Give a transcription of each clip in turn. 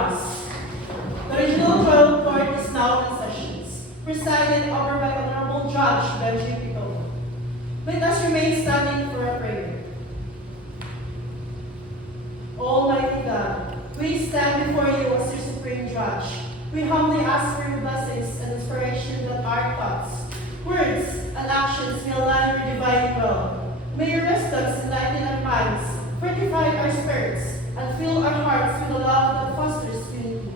rise. The Regional Trial Court is now in sessions, presided over by Honorable Judge Benji Pico. Let us remain standing for a prayer. Almighty God, we stand before you as your supreme judge. We humbly ask for your blessings and inspiration that our thoughts, words, and actions may align with your divine will. May your wisdoms enlighten our minds, fortify our spirits, and fill our hearts with the love that fosters unity,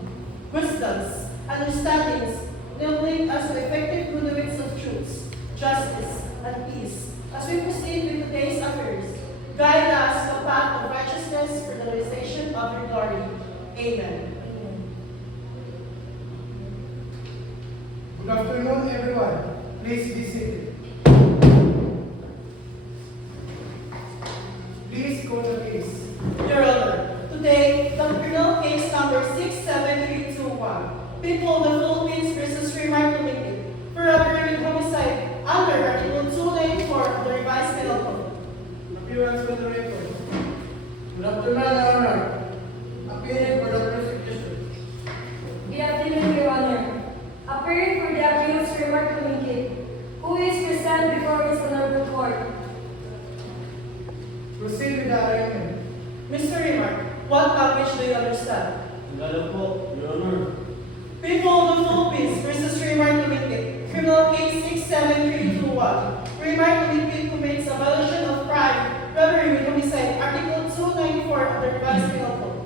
wisdoms, understandings, enabling us to effective conduits of truths, justice, and peace. As we proceed with today's affairs, guide us to the path of righteousness for the realization of your glory. Amen. Good afternoon, everyone. Please be seated. Please call the case. Your Honor, today, the criminal case number 67321, People of the Philippines versus Remark Limited, for robbery with homicide under Article 294 of the Revised Penal Code. Appearance for the record. Good afternoon, Your Honor. Appearing for the prosecution. Good afternoon, Your Honor. Appearing for the accused, Remark Lumingkit, who is present before this honorable court. Proceed with the arraignment. Mr. Remark, what language do you understand? Tagalog po, Your Honor. People of the Philippines versus Remark Lumingkit, criminal case 67321. Remark Lumingkit commits a violation of crime, robbery with homicide, Article 294 of the Revised Penal Code.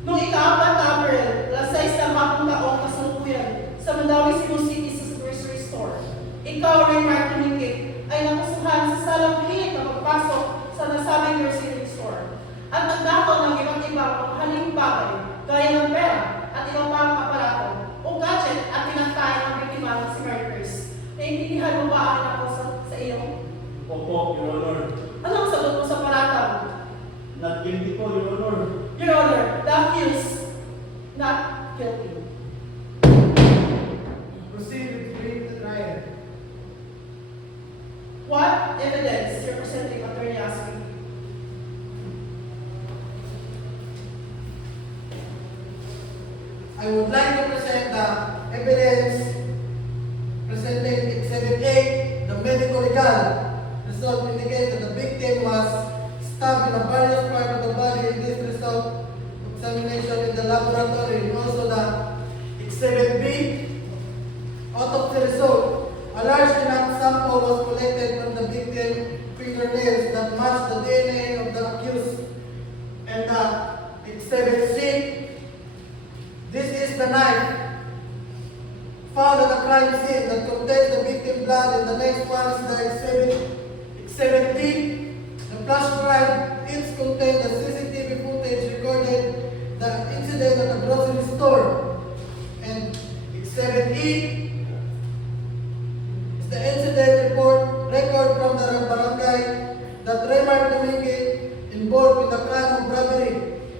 Noong ika-4 na Abril, alas 6 ng hapong taong kasalukuyan sa Mandawi Cebu City sa grocery store, ikaw, Remark Lumingkit, ay nakasuhan sa salang pilit na pagpasok sa nasabing grocery store at nagdakaw ng iba't ibang panghaling bagay gaya ng pera at iba pang aparato o gadget at pinagtayan ng biktima ng si Mary Chris. Naiintindihan mo ba ang ako sa iyo? Opo, Your Honor. Anong sagot mo sa paratang? Not guilty po, Your Honor. Your Honor, the accused not guilty. Proceed with the trial. What evidence you're presenting, Attorney Asking? I would like to present the evidence presented in Exhibit 8, the medical legal result indicates that the victim was stabbed in a various part of the body in this result of examination in the laboratory. And also the Exhibit B, autopsy result. A large enough sample was collected from the victim's fingernails that matched the DNA of the accused. And the Exhibit C, this is the knife found at the crime scene that contains the victim's blood, and the next one is the Exhibit D. The flash drive, it contains the CCTV footage recorded the incident at the grocery store. And Exhibit E is the incident report record from the barangay that Remark Lumingkit involved in the crime of robbery.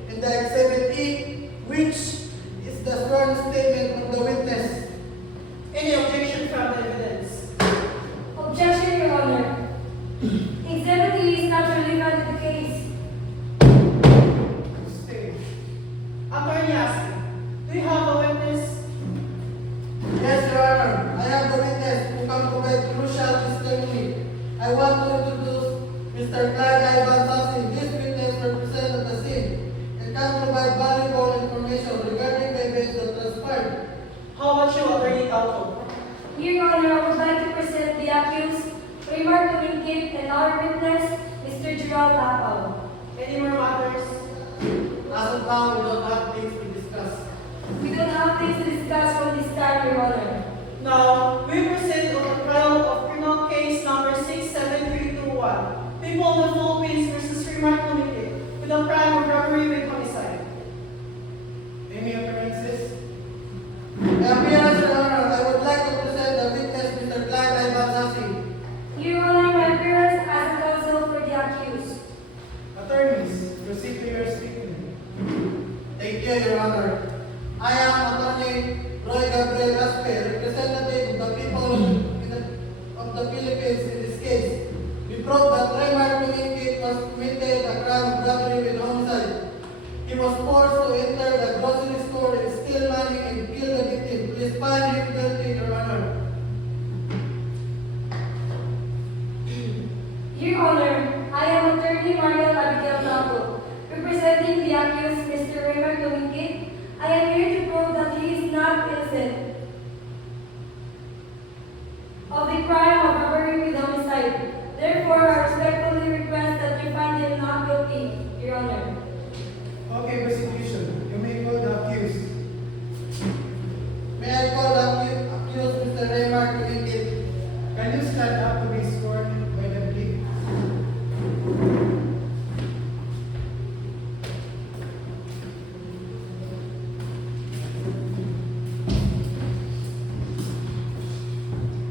And the Exhibit E, which is the sworn statement from the witness. Any objection from the evidence? Objection, Your Honor. Exhibit E is not relevant to the case. Stay. Attorney Asking, do you have a witness? Yes, Your Honor. I have the witness who can provide crucial testimony. I want to introduce Mr. Clyde Ivan Sassi. This witness represents at the scene and can provide valuable information regarding the events that transpired. How about you, Attorney Talco? Your Honor, I would like to present the accused, Remark Lumingkit, and our witness, Mr. Gerald Tapao. Any more matters? As of now, we don't have things to discuss. We don't have things to discuss for this time, Your Honor. Now, we proceed on the trial of criminal case number 67321, People of the Philippines versus Remark Limited, with the crime of robbery with homicide. Any appearances? My appearance, Your Honor, I would like to present the witness, Mr. Clyde Ivan Sassi. Your Honor, my appearance as a counsel for the accused. Attorneys, proceed to your statement. Thank you, Your Honor. I am Attorney Roy Gabriel Aspe, representative of the people of the Philippines in this case. We prove that Remark Lumingkit was committed a crime of robbery with homicide. He was forced to Your Honor, I am Attorney Mariel Abigail Blanco, representing the accused, Mr. Raymond Domingkit. I am here to prove that he is not innocent of the crime of robbery with homicide. Therefore, I respectfully request that you find him not guilty, Your Honor. Okay, prosecution. You may call the accused. May I call the accused Mr. Raymond Domingkit? Can you stand up to be sworn by the plea?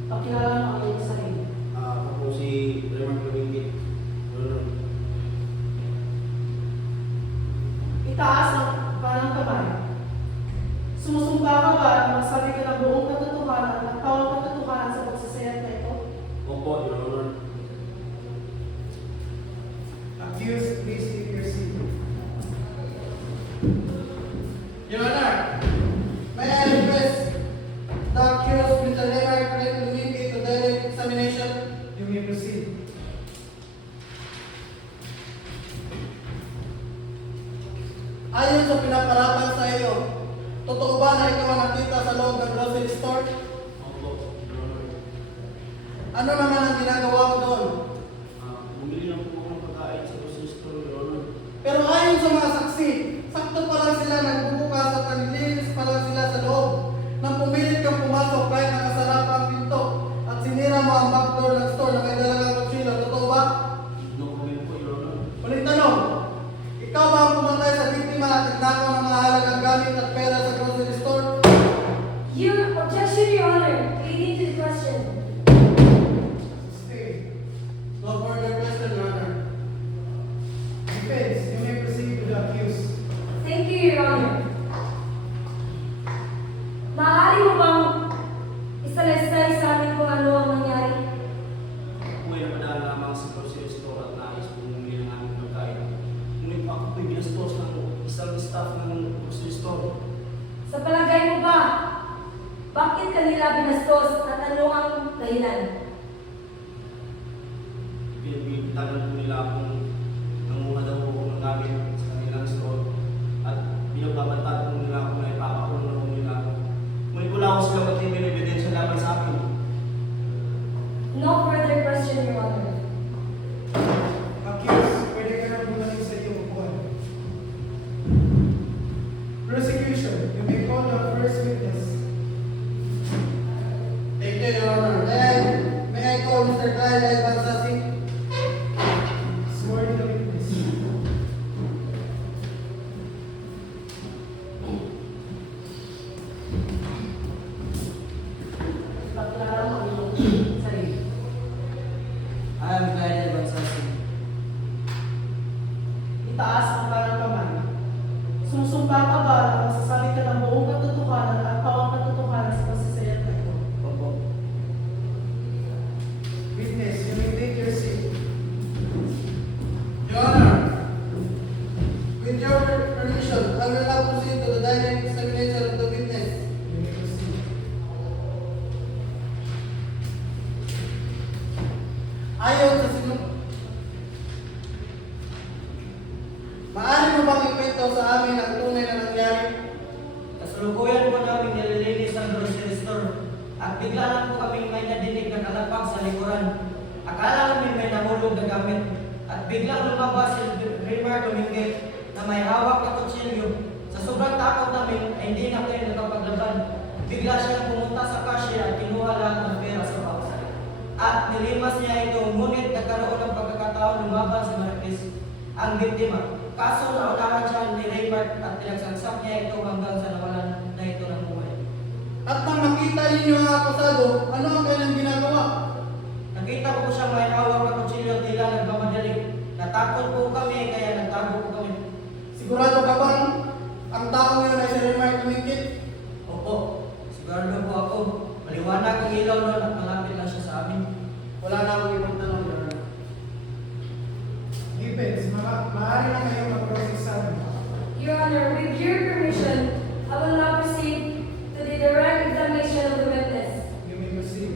Pakilala mo ang iyong sarili. Ako po si Raymond Domingkit, Your Honor. Itaas ang parang kamay. Sumusumpa ka ba na magsabi ka ng buong katotohanan at pawang katotohanan sa pagsasayat na ito? Opo, Your Honor. Accused, please take your seat. Your Honor, may I request the accused Mr. Raymond Domingkit to direct examination? You may proceed. Ayon sa pinaparapan sa iyo, totoo ba na ikaw ang nakita sa loob ng grocery store? Opo, Your Honor. Ano naman ang ginagawa mo doon? Bumili lang po ako ng pagkain sa grocery store, Your Honor. Pero ayon sa mga saksi, sakto pa lang sila nagbubukas at naglilinis pa lang sila sa loob. Nang pumilit kang pumasok kahit nakasarap ang pinto at sinira mo ang backdoor ng store na may dalagang kutsilyo, totoo ba? No comment po, Your Honor. Ulit tanong, ikaw ba ang pumatay sa biktima at nagnakaw ng mga halagang gamit at pera sa grocery store? Your objection, Your Honor, leading to the question. Stay. No further question, Your Honor. Defense, you may proceed to the accused. Thank you, Your Honor. Maaari mo bang isalaysay sa amin kung ano ang nangyari? Ako ay napadaan lamang sa grocery store at nais po bumili ng aming pagkain. Ngunit ako po'y binastos ng isang staff ng grocery store. Sa palagay mo ba, bakit kanila binastos at ano ang dahilan? Pinagbibitangan po nila akong nanguha daw po ako ng gamit sa kanilang store at pinagbabantaan po nila ako na ipapakulong na po nila ako. Ngunit wala ako sila matibay na ebidensya laban sa akin. No further question, Your Honor. Accused, pwede ka na bumalik sa iyong upuan. Prosecution, you may call the first witness. Thank you, Your Honor. May I call Mr. Kyle Ivan Sasi? Sworn the witness. Pakilala mo ang iyong sarili. I am Kyle Ivan Sasi. Itaas ang parang kamay. Sumusumpa ka ba na magsasabi ka ng buong katotohanan at pawang katotohanan sa pagsasayat na ito? Opo. Witness, you may take your seat. Your Honor, with your permission, I will now proceed to the direct examination of the witness. You may proceed. Ayon sa Maaari mo bang ikwento sa amin ang tunay na nangyari? Kasalukuyan po namin nililinis ang grocery store at bigla lang po kami may nadinig na kalapag sa likuran. Akala namin may nahulog na gamit at biglang lumabas si Raymond Domingkit na may hawak na kutsilyo. Sa sobrang takot namin ay hindi na kayo nakapaglaban. Bigla siyang pumunta sa cashier at kinuha lahat ng pera sa box. At nilimas niya ito, ngunit nagkaroon ng pagkakataon lumaban sa Marquez, ang biktima. Kaso naunahan siya ni Raymond at pinagsangsak niya ito hanggang sa nawalan na ito ng buhay. At nang makita ninyo ang akusado, ano ang kanyang ginagawa? Nakita ko po siya may hawak na kutsilyo at tila nagmamadali. Natakot po kami kaya nagtago po kami. Sigurado ka bang ang taong yun ay si Raymond Domingkit? Opo, sigurado po ako. Maliwanag ang ilaw noon at malapit lang siya sa amin. Wala na akong ibang tanong, Your Honor. Defense, maaari na kayo mag-cross-examine. Your Honor, with your permission, I will now proceed to the direct examination of the witness. You may proceed.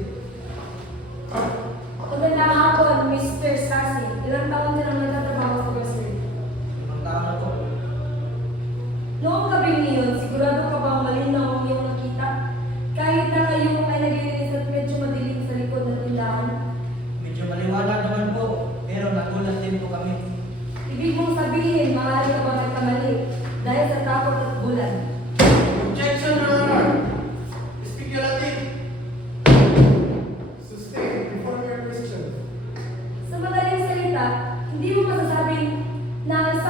Magandang hapon, Mr. Sasi. Ilang taon ka nang nagtatrabaho sa grocery? 5 taon na po. Noong gabing iyon, sigurado ka bang malinaw ang iyong nakita? Kahit na kayo ay naglilinis at medyo madilim sa likod ng tindahan? Medyo maliwanag naman po, pero nagulat din po kami. Ibig mong sabihin, maaari ka bang nagkamali dahil sa takot at bulan? Objection, Your Honor. Speculative. Sustain before your question. Sa madaling salita, hindi mo masasabing na ang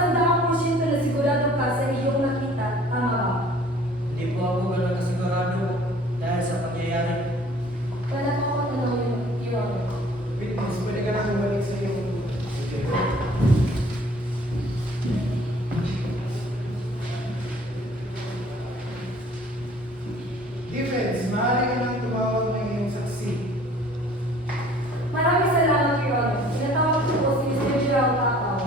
100% na sigurado ka sa iyong nakita, tama ba? Hindi po ako ganun kasigurado dahil sa pangyayari. Wala pa ako tanongin, Your Honor. Witness, pwede ka na bumalik sa iyong Defense, maaari ka nang tumawag ng iyong saksi. Maraming salamat, Your Honor. Tinatawag ko po si Mr. Gerald Takaw.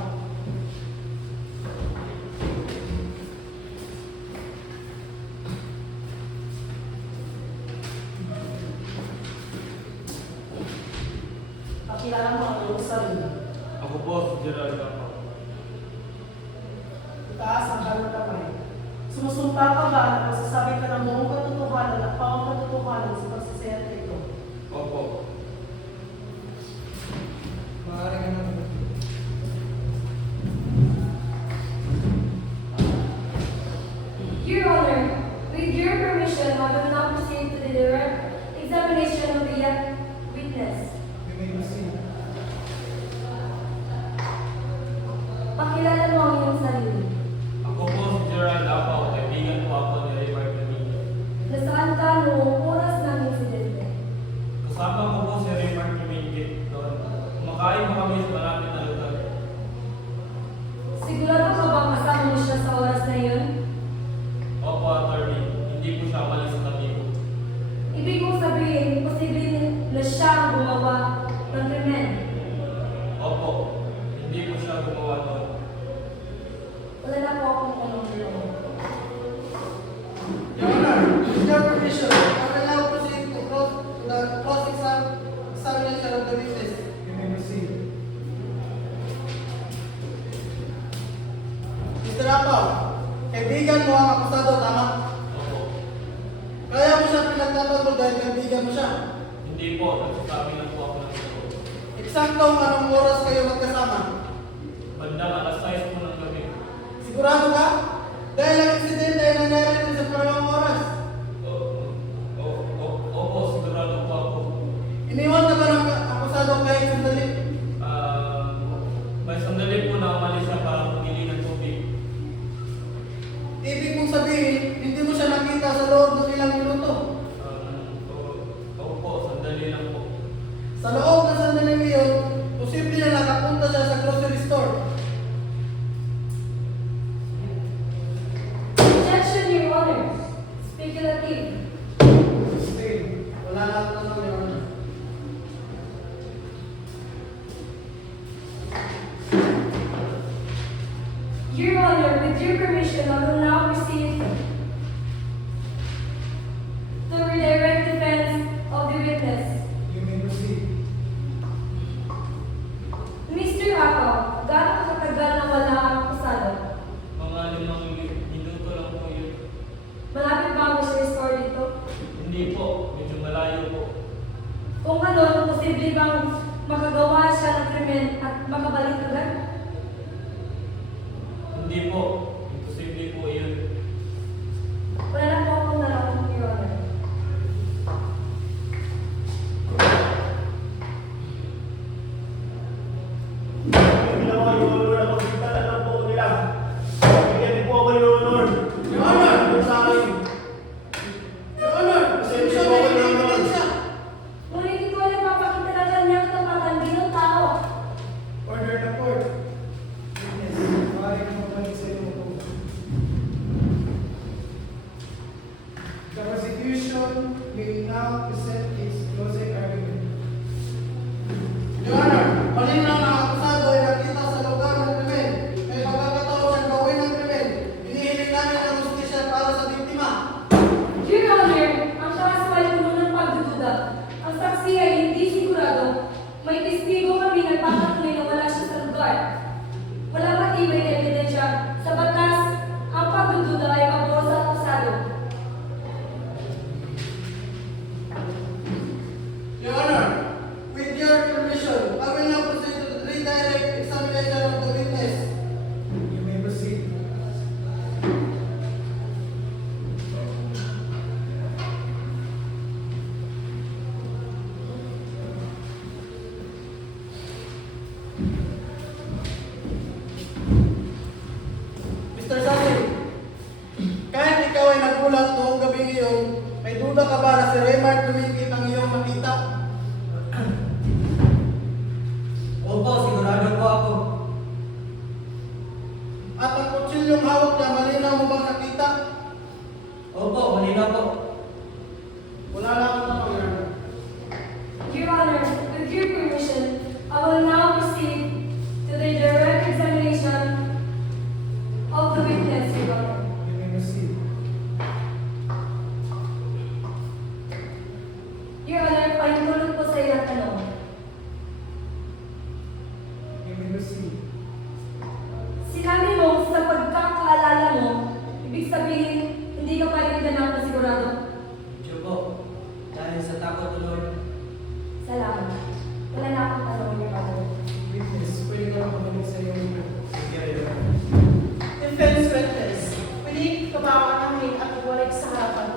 Pakilala mo ang iyong sarili. Ako po, si Gerald ako. Itaas ang kanang kamay. Sumusumpa ka ba na magsasabi ka ng buong katotohanan at pawang katotohanan sa pagsasayat ito? Opo. Maaari ka nang Your Honor, with your permission, I will now proceed to the direct examination of the witness. you may proceed. Pakilala mo ang iyong sarili. Ako po si Gerald Apaw, kaibigan po ako ni Raymar Camille. Nasaan ka noong oras ng insidente? Kasama ko po si Raymar Camille doon. Kumakain mo kami sa malapit na lugar. Sigurado ka bang kasama mo siya sa oras na iyon? Opo, attorney. Hindi po siya umalis sa tabi ko. Ibig mong sabihin, posible na siya ang gumawa ng krimen. Opo, hindi po siya gumawa doon. Wala na po akong tanong nila. Your Honor, with your permission, I will now proceed to the cross-examination of the witness. You may proceed. Mr. Apaw, kaibigan mo ang akusado, tama? Opo. Kaya mo siya pinagtatanggol dahil kaibigan mo siya. Hindi po, nagsasabi lang po ako ng ito. Eksaktong anong oras kayo magkasama? Bandang alas 6 po ng gabi. Sigurado ka? Dahil ang insidente ay nangyari din sa parang oras. Opo, sigurado po ako. Iniwan na ba ng akusado kahit sandali? May sandali po na umalis siya para pumili ng tubig. Ibig mong sabihin, hindi mo siya nakita sa loob ng ilang minuto. Opo, sandali lang po. Sa loob ng sandaling iyon, posible na nakapunta siya sa grocery store. Objection, Your Honor. Speculative. Sustain. Wala na ako tanong, Your Honor. Your Honor, with your permission, I will now proceed to redirect defense of the witness. You may proceed. Mr. Apaw, gaano katagal na wala ang akusado? Mga 5 minuto lang po yun. Malapit ba ang grocery store dito? Hindi po, medyo malayo po. Kung gano'n, posible bang makagawa siya ng krimen at makabalik agad? Hindi po, imposible po yun. Wala na po akong nalaman, Your Honor. Ginawa yung honor ako, kita lang po nila. Bigyan po ako yung honor. Your Honor! Sa akin. Your Honor! Pasensya na yung ebidensya. Ngunit hindi ko alam mapakita na kanyang tapatan bilang tao. Order the court. Witness, maaari ka mabalik sa iyong upo. But, wala matibay na ebidensya sa batas ang pagdududa ay pabor sa akusado. Your Honor, with your permission, I will now proceed to the redirect examination of the witness. You may proceed. Mr. Sasi, kahit ikaw ay nagulat noong gabi iyon, may duda ka ba na si Raymart Dumingkit ang iyong nakita? Opo, sigurado po ako. At ang kutsilyong hawak niya, malinaw mo bang nakita? Opo, malinaw po. Wala lang ako na Your Honor. Your Honor, with your permission, I will now proceed to the direct examination of the witness, Your Honor. You may proceed. Your Honor, pahintulot po sa ilang tanong. You may proceed. Sinabi mo sa pagkakaalala mo, ibig sabihin, hindi ka pa rin ganang pasigurado. Medyo po. Dahil sa takot tulog. Salamat. Wala na akong tanong, Your Honor. Witness, pwede ka lang mabalik sa iyong lugar. Sige, Your Honor. Defense witness, pwede ka ba ako namin at bumalik sa harapan?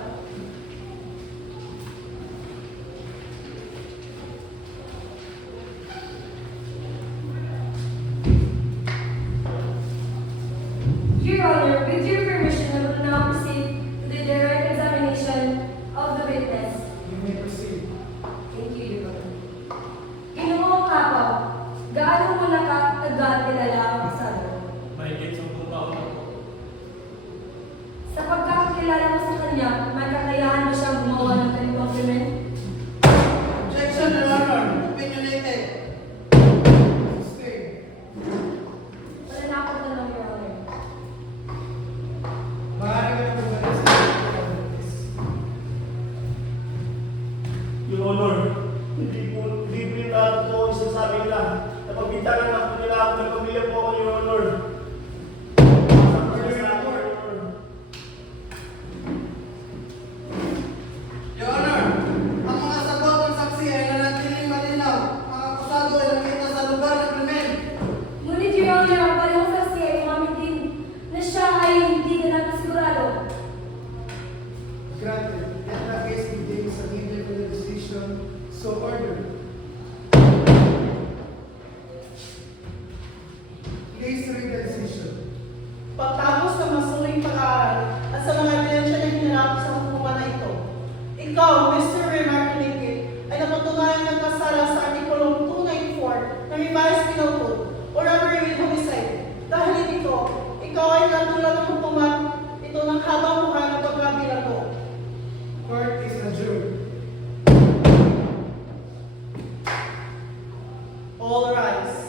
Your Honor, with your permission, I will now proceed to the direct examination of the witness. You may proceed. Thank you, Your Honor. Ginoong Kapaw, gaano mo na katagal kilala ang kasado? Mahigit 10 taon na po. Sa pagkakakilala mo sa kanya, may kakayahan mo siyang gumawa ng ganitong krimen? Objection, Your Honor. Opinionated. Sustain. Wala na akong tanong, Your Honor. Maaari ka na bumalik sa iyong lugar. Your Honor, hindi po yung lahat po ang sinasabi nila. Napagbintangan na po nila ako ng pamilya po ako, Your Honor. Your Honor, ang mga sagot ng saksi ay nanatiling malinaw. Ang akusado ay nakita sa lugar ng krimen. Ngunit, Your Honor, ang parehong saksi ay umamin din na siya ay hindi ganang pasigurado. Granted, let the case be taken submitted to the decision so ordered. Please read the decision. Pagtapos ng masuling pag-aaral at sa mga ebidensya na hinarap sa hukuman na ito, ikaw, Mr. Raymart Dumingkit, ay napatunayan ng kasala sa Artikulong 294 ng Revised Penal Code o robbery with homicide. Dahil dito, ikaw ay natulan ng hukuman ito ng habang buhay ng pagkabilang mo. Court is adjourned. All rise.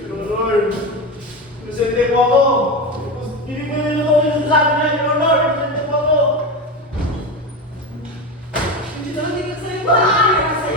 Your Honor, presente po ako. Hindi po nila ito yung sinasabi niya, Your Honor.